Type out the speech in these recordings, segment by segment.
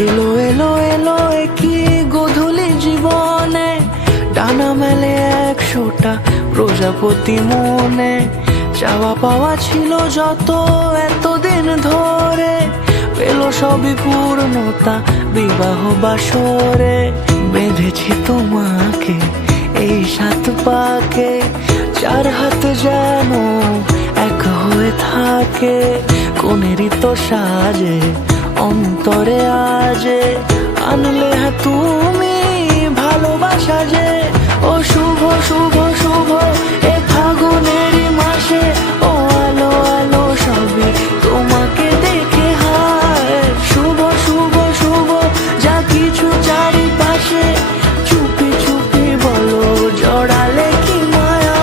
এলো এলো এলো কি গোধূলি জীবনে, ডানা মেলে 100টা প্রজাপতি মনে। চাওয়া পাওয়া ছিল যত এতদিন ধরে, পেল সবই পূর্ণতা বিবাহ বাসরে। বেঁধেছি তোমাকে এই 7 পাকে, 4 হাত যেন এক হয়ে থাকে। কোনেরই তো সাজে অন্তরে আজে, আনলে তুমি ভালোবাসা যে। ও শুভ শুভ শুভ এ ফাগুনেরই মাসে, ও আলো আলো সবই তোমাকে দেখে হায়। শুভ শুভ শুভ যা কিছু চারিপাশে, চুপি চুপি বলো জড়ালে কি মায়া।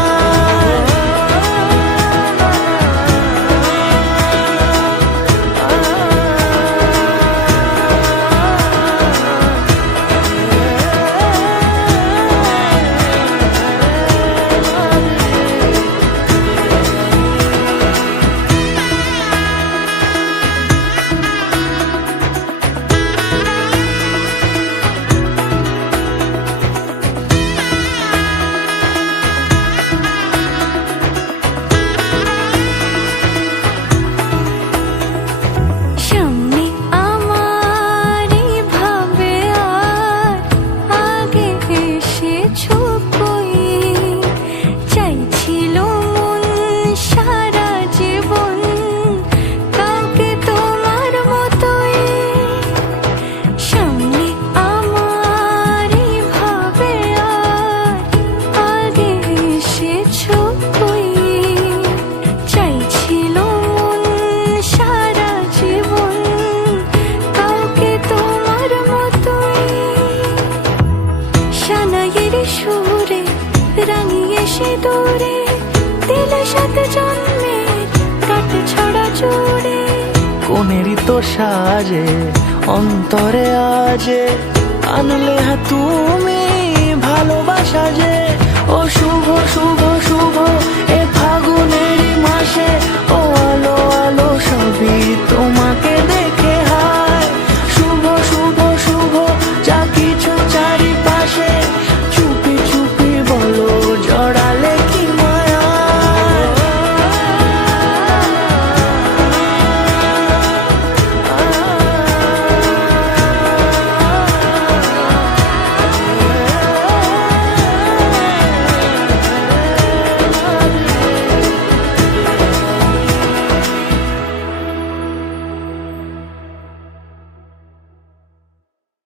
সুরে রাঙিয়ে সে দূরে, দিলে 7 জন্মের কাট ছড়া জুড়ে। কোনেরই তো সাজে অন্তরে আজে, আনলে তুমি ভালোবাসা যে। ও শুভ শুভ শুভ এ ফাগুনেরই মাসে, ও আলো আলো সবই তোমাকে দেখে